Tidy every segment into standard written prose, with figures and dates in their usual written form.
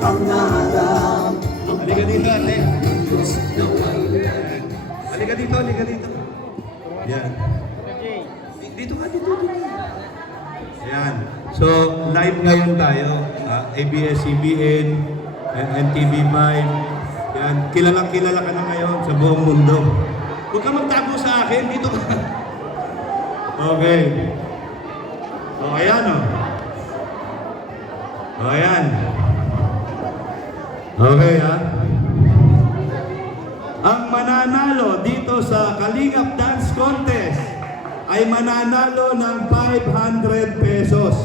pangarap. Halika dito, ate. Halika dito, halika dito. Yan. Dito ka, dito. Yan. So, live ngayon tayo. ABS-CBN, NTV5. Yan. Kilalang kilala ka na ngayon sa buong mundo. Huwag ka magtago sa akin. Dito ka. Okay. So, ayan o. Ayan. Okay, ha? Ang mananalo dito sa Kalingap Dance Contest ay mananalo ng 500 pesos.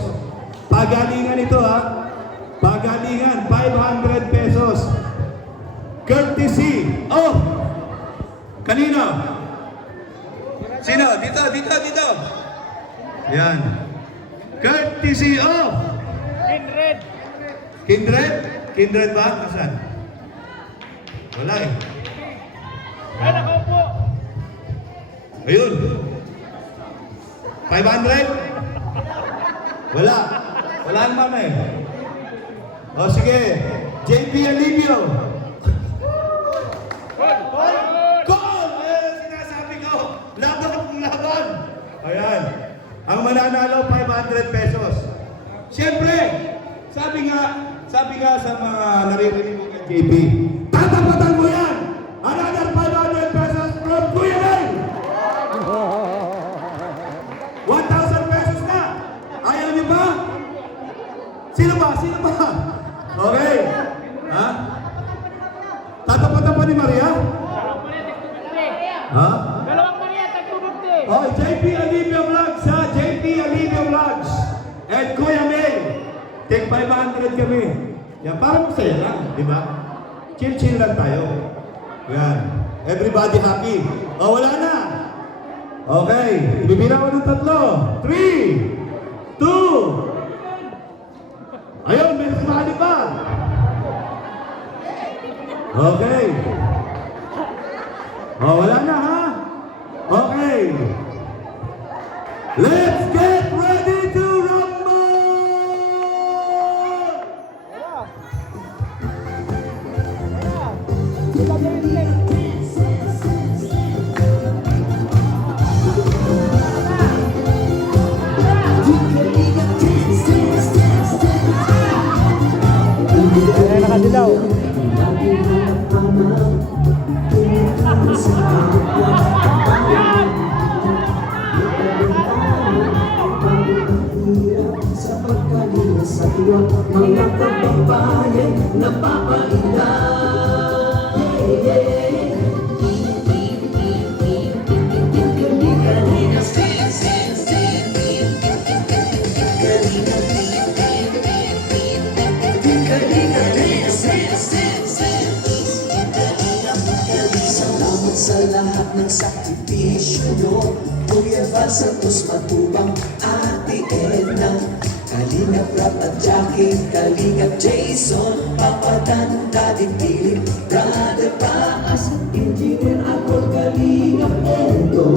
Pagalingan ito, ha? Pagalingan, 500 pesos. Courtesy. Oh! Kanino? Sino? Dito. Yan. Courtesy of Kindred? Kindred ba? Nasaan? Wala eh. Ay, nakaupo! Ayun. 500? Wala. Wala naman eh. O sige. JP Alivio. Goal! Sinasabi ko. Laban. Ayan. Ang mananalo, 500 pesos. Siyempre, sabi nga sa mga naririnig mo kay JP, tatapatan mo yan! Another 500 pesos from Kuya Ray! 1,000 pesos na! Ayaw niyo ba? Sino ba? Okay. Ha? Tatapatan pa ni Maria? Ha? Dalawang Maria, tagtubugti! Oh, JP Alivio Vlogs, ha? JP Alivio Vlogs. And Kuya May. Take 500 kami. Yan, parang masaya lang, di ba? Chill lang tayo. Yan. Everybody happy. O, wala na. Okay. Ibibira ko ng 3. 3, 2. Ayun, may sumali pa. Okay. O, wala na, ha? Okay. Let's get ready to rumble! Ay, nakadilaw! Mga kababayan napapainda. Salamat sa lahat ng sakripisyo nyo, Kuya Val Santos Matubang, Ate Edna, Kalingap Rap at Jackie, Kalingap Jason, Papa Dan, Daddy Philip, Brother Paas, Engineer ako, Kalingap Endo,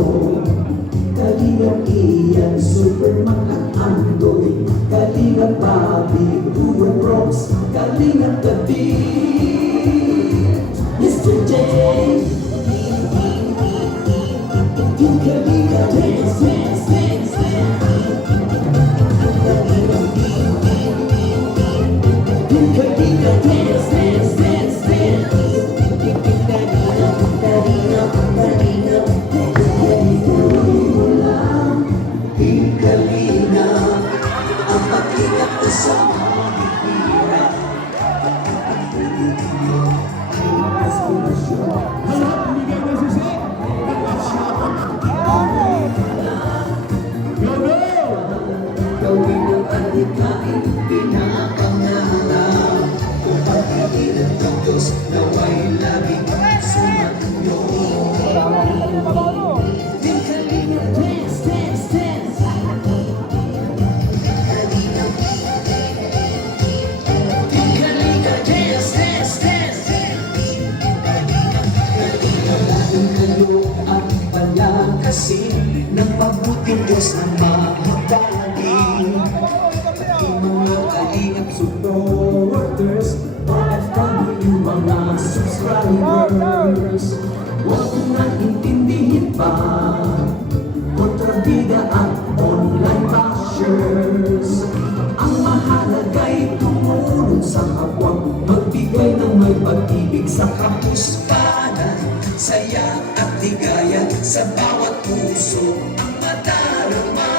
Kalingap Ian, Superman at Andoy, Kalingap Bobby, Ruben Brooks, Kalingap David, Mr. J, Kalingap Dance. pag-ibig sa kapuspana, saya at ligaya sa bawat puso ang madarama.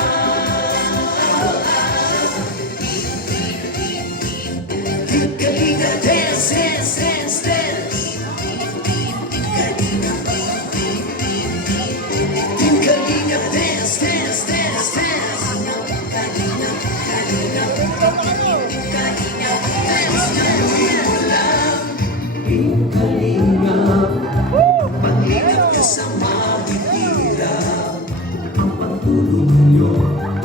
Kalinga, dance, dance, dance, dance. Kalinga, Team Kalinga, dance, dance, dance, dance. Kalinga, Kalinga, Kalinga, dance, dance. Team Kalinga, paglingap niyo sa mahihirap. Ang pagtulong niyo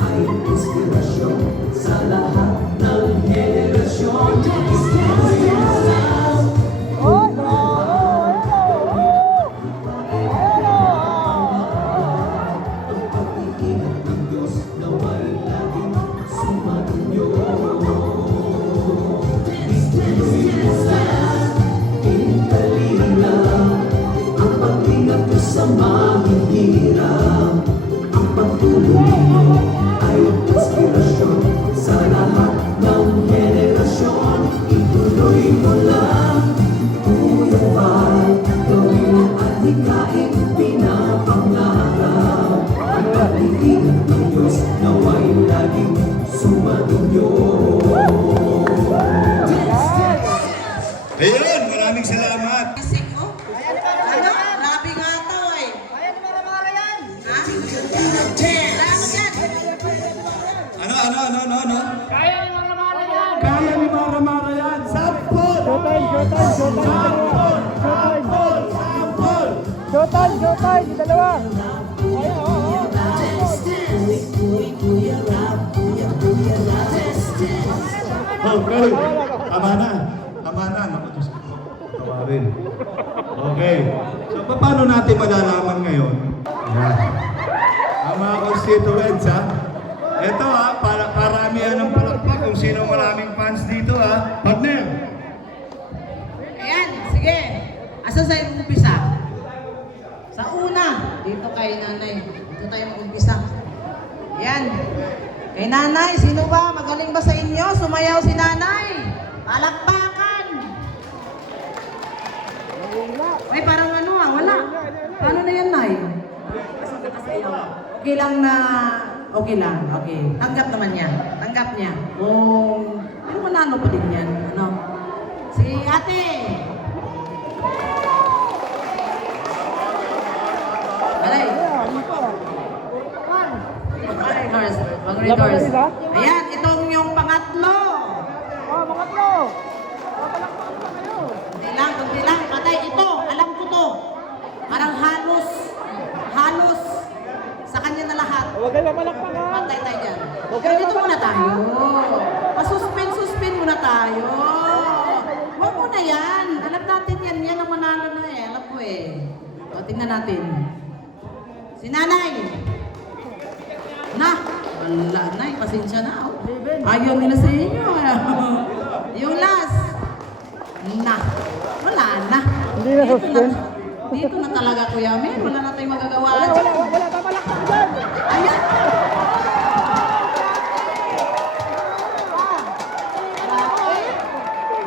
ay inspirasyon sa lahat ng henerasyon. Ang pag-iingat ng Diyos naway laging sumainyo. Team Kalinga, ang pag-ingat niyo sa mahihirap. Ang pagtulong niyo ay inspirasyon sa lahat ng henerasyon. Ituloy mo lang, Kuya Val, gawin at hikain pinapangarap. Ang pag-iingat ng Diyos naway laging sumainyo. Ayun, maraming salamat. Isip mo? Ano? Grabe nga to eh. Kaya ni Maramara yan! Ha? Salamat yan. Ano? Kaya ni Maramara yan! Kaya ni Maramara yan. Sampol! Showtime! Yung dalawa! Okay. Tama na. Naku, Diyos ko. Tawarin. Okay. So, paano natin malalaman ngayon? Yan. Ang mga constituents, ha? Ito, ha? Paramihan ng palakpak kung sino maraming fans dito, ha? Partner! Ayan, sige. Asa sa'yo umpisa? Sa una, dito kay nanay. Dito tayo mag-umpisa. Ayan. Kay nanay, sino ba? Magaling ba sa inyo? Sumayaw si nanay. Palakpakan. Ay, parang ano wala. Paano na yan, nay? Okay lang na... Okay lang, okay. Tanggap naman yan. Tanggap niya. Kung... Ano manalo pa din yan? Ano? Si ate! Alay! Mag-redoors. Ayan, itong yung pangatlo. Oh, mga tlo! Kunti lang, patay. Ito, alam ko to. Parang halos sa kanya na lahat. Huwag kayo malakpakan! Patay tayo dyan. Pero dito muna tayo. Pasuspend muna tayo. Huwag mo na yan. Alam natin yan. Yan ang manalo na eh. Alam ko eh. O, tingnan natin. Si nanay. Na. Wala, nay. Pasensya na. Oh. Ayaw nila sa inyo. Yung last. Na. Wala na. Hindi na suspend. Dito na talaga, Kuya Mel. Wala na tayong magagawa. Wala papalakpak dyan! Ayan!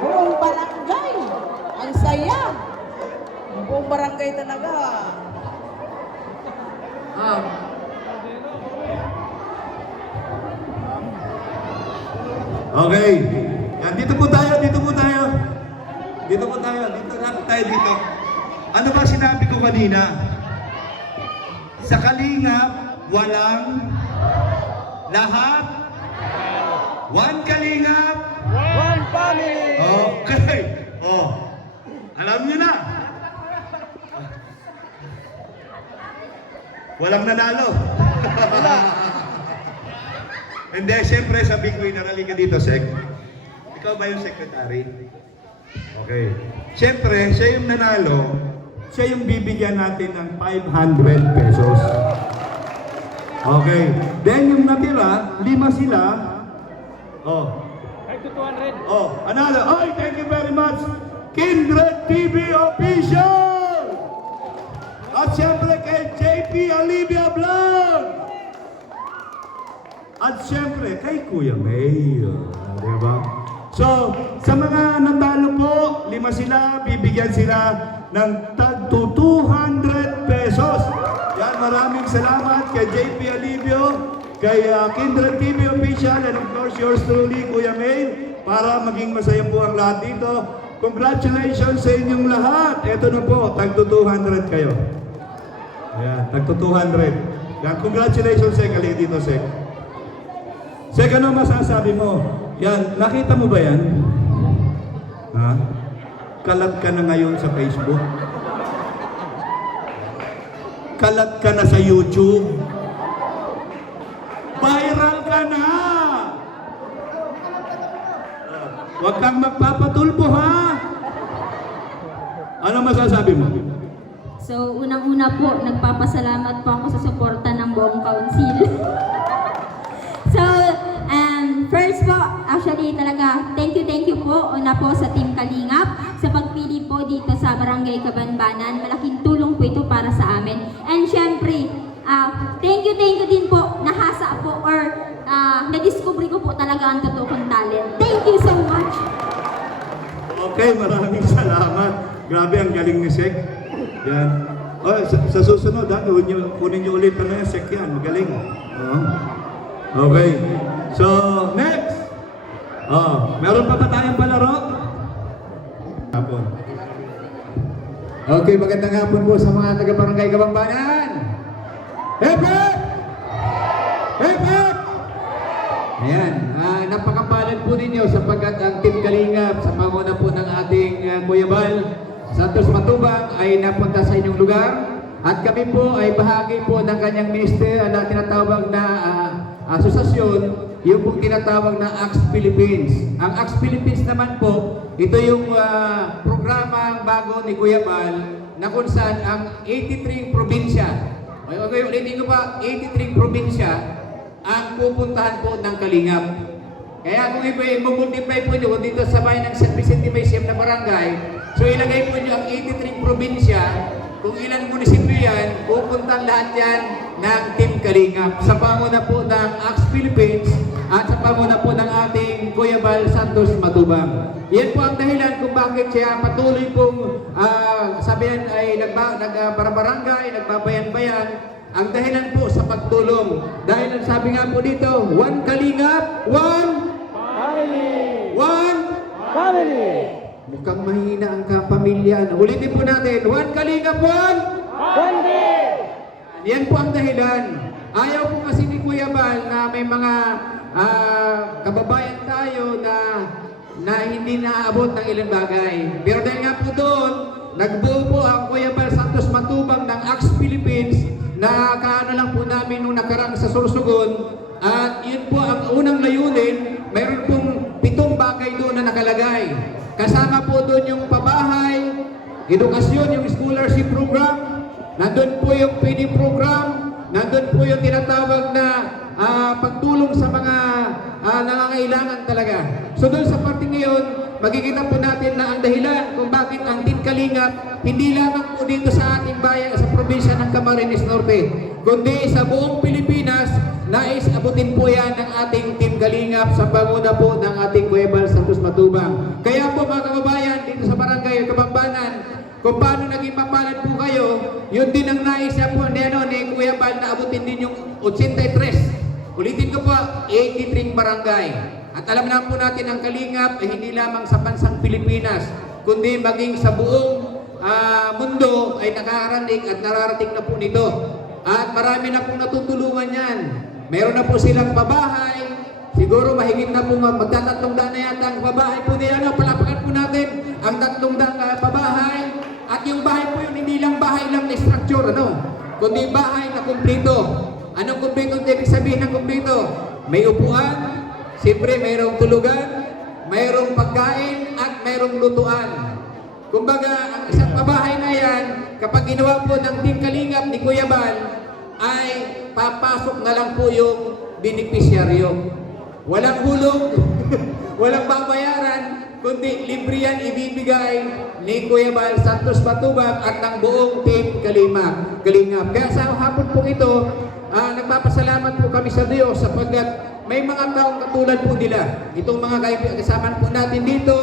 Buong barangay! Ang saya! Buong barangay talaga. Okay. Yan, dito po tayo. Dito lapit tayo dito. Ano ba sinabi ko kanina? Sa Kalingap, walang lahat. One Kalingap. One family! Okay. Oh. Alam niyo na. Walang nanalo. Hindi, siyempre sabi ko, inarali ka dito, Sek. Ikaw ba yung secretary? Okay. Siyempre, siya yung nanalo, siya yung bibigyan natin ng 500 pesos. Okay. Then yung natira, 5 sila. Oh. Ay, 200! Oh, analo. Oy, thank you very much. Kindred TV Official! At siyempre kay JP Olivia Vlog! At siyempre kay Kuya May. Diba? So, sa mga natalo po, 5 sila, bibigyan sila ng tag to 200 pesos. Yan, maraming salamat kay JP Alivio, kay Kindred TV Official, and of course yours truly, Kuya May, para maging masaya po ang lahat dito. Congratulations sa inyong lahat. Ito na po, tag to 200 kayo. Yan, tag to 200. Yan, congratulations sa kali dito, Sek. Sek, ano masasabi mo? Yan, nakita mo ba yan? Ha? Kalat ka na ngayon sa Facebook. Kalat ka na sa YouTube. Viral ka na! Huwag kang magpapatulpo, ha? Ano masasabi mo? So, unang-una po, nagpapasalamat po ako sa suporta ng buong council. So, first po, actually talaga, thank you po una po sa Team Kalingap sa pagpili po dito sa Barangay Kabanbanan. Malaking tulong po ito para sa amin. And syempre, thank you din po, nahasa po or na-discover ko po talaga ang totoo kong talent. Thank you so much! Okay, maraming salamat. Grabe, ang galing ni Sek. Yan. Oh, sa susunod, kunin niyo ulit ano yung Sek yan. Magaling. Okay. So, next. Meron pa ba tayong palaro? Hapon. Okay, magandang hapon po sa mga taga-barangay Kabambanan. Hep hep! Hep hep! Ayan, napakapalad po ninyo sapagkat ang Team Kalingap sa panguna po ng ating Kuya Bal Santos Matubang ay napunta sa inyong lugar at kami po ay bahagi po ng kanyang minister na tinatawag na asosasyon, yung pong tinatawag na ACS Philippines. Ang ACS Philippines naman po, ito yung programang bago ni Kuya Bal na kung saan ang 83 probinsya, okay, ulitin ko pa, 83 probinsya ang pupuntahan po ng Kalingap. Kaya kung i-multiply po nyo dito sa bayan ng San Vicente may siyam na barangay, so ilagay po nyo ang 83 probinsya, kung ilang munisipyo yan, pupuntahan lahat yan ng Team Kalingap sa panguna po ng ACS Philippines at sa panguna po ng ating Kuya Bal Santos Matubang. Yan po ang dahilan kung bakit siya patuloy pong sabihan ay nagbarangay, nagbabayan-bayan. Ang dahilan po sa pagtulong. Dahil ang sabi nga po dito, one Kalingap, one Family! one Family! mukhang mahina ang kapamilya. Ulitin po natin, one Kalingap, one Family! yan po ang dahilan. Ayaw po kasi ni Kuya Bal na may mga kababayan tayo na hindi naaabot ng ilang bagay. Pero dahil nga po doon, nagbuo po ang Kuya Bal Santos Matubang ng ACS Philippines na kaano lang po namin nung nakarang sa Sorsogon. At yun po ang unang layunin, mayroon pong 7 bagay doon na nakalagay. Kasama po doon yung pabahay, edukasyon, yung scholarship program, nandun po yung PD program, nandun po yung tinatawag na pagtulong sa mga nangangailangan talaga. So doon sa parte ngayon, makikita po natin na ang dahilan kung bakit ang Team Kalingap hindi lamang po dito sa ating bayan, sa probinsya ng Camarines Norte, kundi sa buong Pilipinas, nais abutin po yan ng ating Team Kalingap sa panguna po ng ating Kuya Bal Santos Matubang. Kaya po mga kababayan dito sa Barangay Kabambanan, kung paano naging mapalad po kayo, yun din ang nais niya po ni Kuya Bal na abutin din yung 83. Ulitin ko po, 83 barangay. At alam na po natin ang Kalingap ay hindi lamang sa bansang Pilipinas, kundi maging sa buong mundo ay nakakarating at nararating na po nito. At marami na pong natutulungan yan. Meron na po silang pabahay. Siguro mahigit na po magtatatlong daan na yata ang pabahay po nila. Palapakan po natin ang 300 pabahay. At yung bahay po yun, hindi lang bahay lang na structure, kundi bahay na kumplito. Anong kumplito? Ibig sabihin ng kumplito? May upuan, siyempre mayroong tulugan, mayroong pagkain, at mayroong lutuan. Kumbaga, ang isang pabahay na yan, kapag ginawa po ng Team Kalingap ni Kuya Bal, ay papasok na lang po yung beneficiaryo. Walang hulog, walang babayaran, kundi libre yan ibibigay ni Kuya Bal Santos Matubang at ng buong Team Kalingap. Kaya sa hapon po ito, nagpapasalamat po kami sa Diyos sapagkat may mga taong katulad po nila. Itong mga kasama po natin dito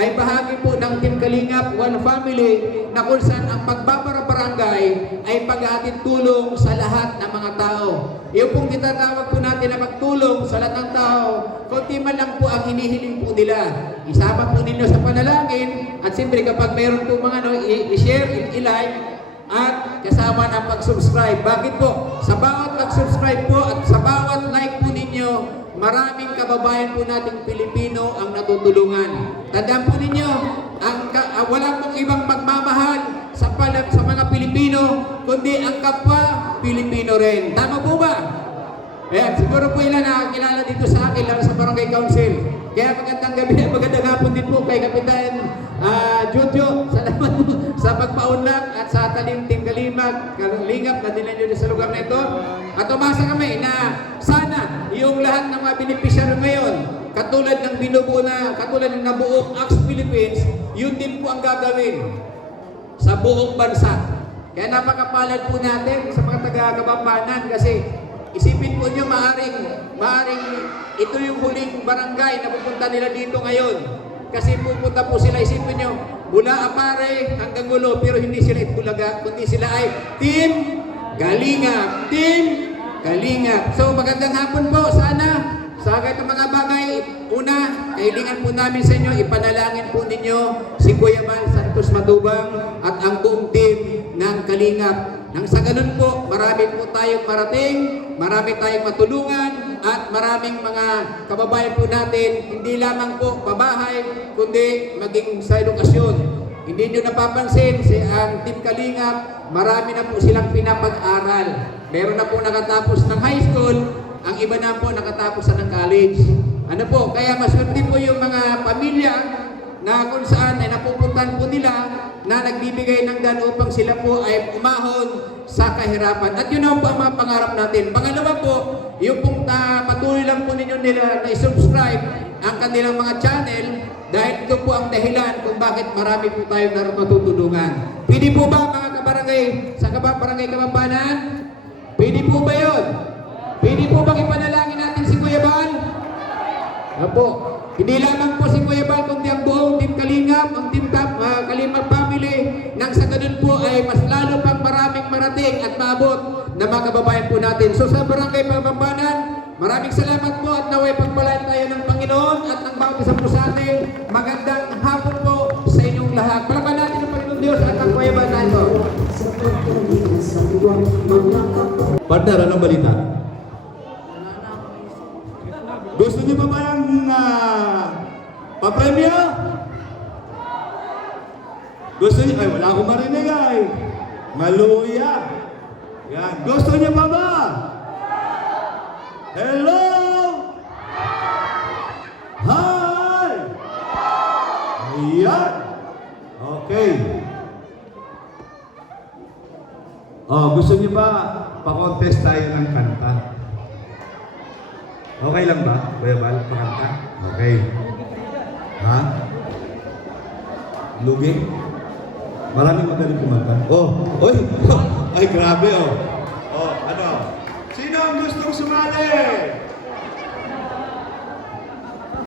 ay bahagi po ng Team Kalingap One Family na kung saan ang pagbabarangay ay paghahatid tulong sa lahat ng mga tao. Yung pong tinatawag po natin na magtulong sa lahat ng tao, konti man lang po ang hinihiling po nila. Isama po ninyo sa panalangin at siyempre kapag mayroon po mga i-share, i-like, at kasama ng pag-subscribe. Bakit po? Sa bawat pag-subscribe po at sa bawat like po ninyo, maraming kababayan po nating Pilipino ang natutulungan. Tandaan po ninyo, wala pong ibang magmamahal sa mga Pilipino, kundi ang kapwa Pilipino rin. Tama po ba? Ayan, siguro po ilan nakakilala dito sa akin, lalo sa Barangay Council. Kaya magandang gabi, magandang hapon din po kay Kapitan Jojo. Salamat po sa pagpaunlak at sa Team Kalingap na dinala nyo sa lugar na ito. At umasa kami na sana yung lahat ng mga beneficiary ngayon, katulad ng binubuo na, katulad ng nabuong Acts Philippines, yun din po ang gagawin sa buong bansa. Kaya napakapalad po natin sa mga taga-Kabambanan kasi isipin po nyo, maaring ito yung huling barangay na pupunta nila dito ngayon. Kasi pupunta po sila, isipin nyo, mula Apare hanggang Gulo, pero hindi sila Itbulaga, kundi sila ay Team Kalingap. Team Kalingap. So magandang hapon po, sana sa kahit mga bagay, una, kailangan po namin sa inyo, ipanalangin po ninyo si Kuya Mal Santos Matubang at ang buong team ng Kalingap. Nang sa ganun po, marami po tayong marating, marami tayong matulungan, at maraming mga kababayan po natin, hindi lamang po pabahay, kundi maging sa edukasyon. Hindi nyo napapansin, ang Team Kalingap, marami na po silang pinapag-aral. Meron na po nakatapos ng high school, ang iba na po nakatapos na ng college. Ano po, kaya maswerte po yung mga pamilya na kung saan ay napupuntan po nila na nagbibigay ng daan upang sila po ay umahon sa kahirapan. At yun ang po ang mga pangarap natin. Pangalawa po, yung pong patuloy lang po ninyo nila na i-subscribe ang kanilang mga channel dahil ito po ang dahilan kung bakit marami po tayong natutulungan. Pwede po ba mga kabarangay sa Barangay Kabambanan? Pwede po ba yun? Pwede po bang ipanalangin natin si Kuya Bal? Opo. Hindi lamang po si Kuya Bal, kundi ang buong Team Kalingap, ang Team Kalingap Family, nang sa ganun po ay mas lalo pang maraming marating at maabot na mga kababayan po natin. So sa Barangay Kabambanan, maraming salamat po at naway pagpalain tayo ng Panginoon at ng bawat isa po sa atin. Magandang hapon po sa inyong lahat. Palakpan natin ang Panginoon Diyos at ang Kuya Bal natin. Partner, anong balita? Gusto niyo pa ba ng papremyo? Gusto niyo? Ay, wala akong marinig ay. Maluya. Yan. Gusto niyo pa ba? Hello? Hi! Ayan. Okay. Oh, gusto niyo ba pa-contest tayo ng kanta? Okay lang ba? Kuya Bal, pakanta? Okay. Ha? Lugi? Maraming magaling kumanta. Oh! Oy! Ay, grabe oh! Oh, ano? Sino ang gustong sumali?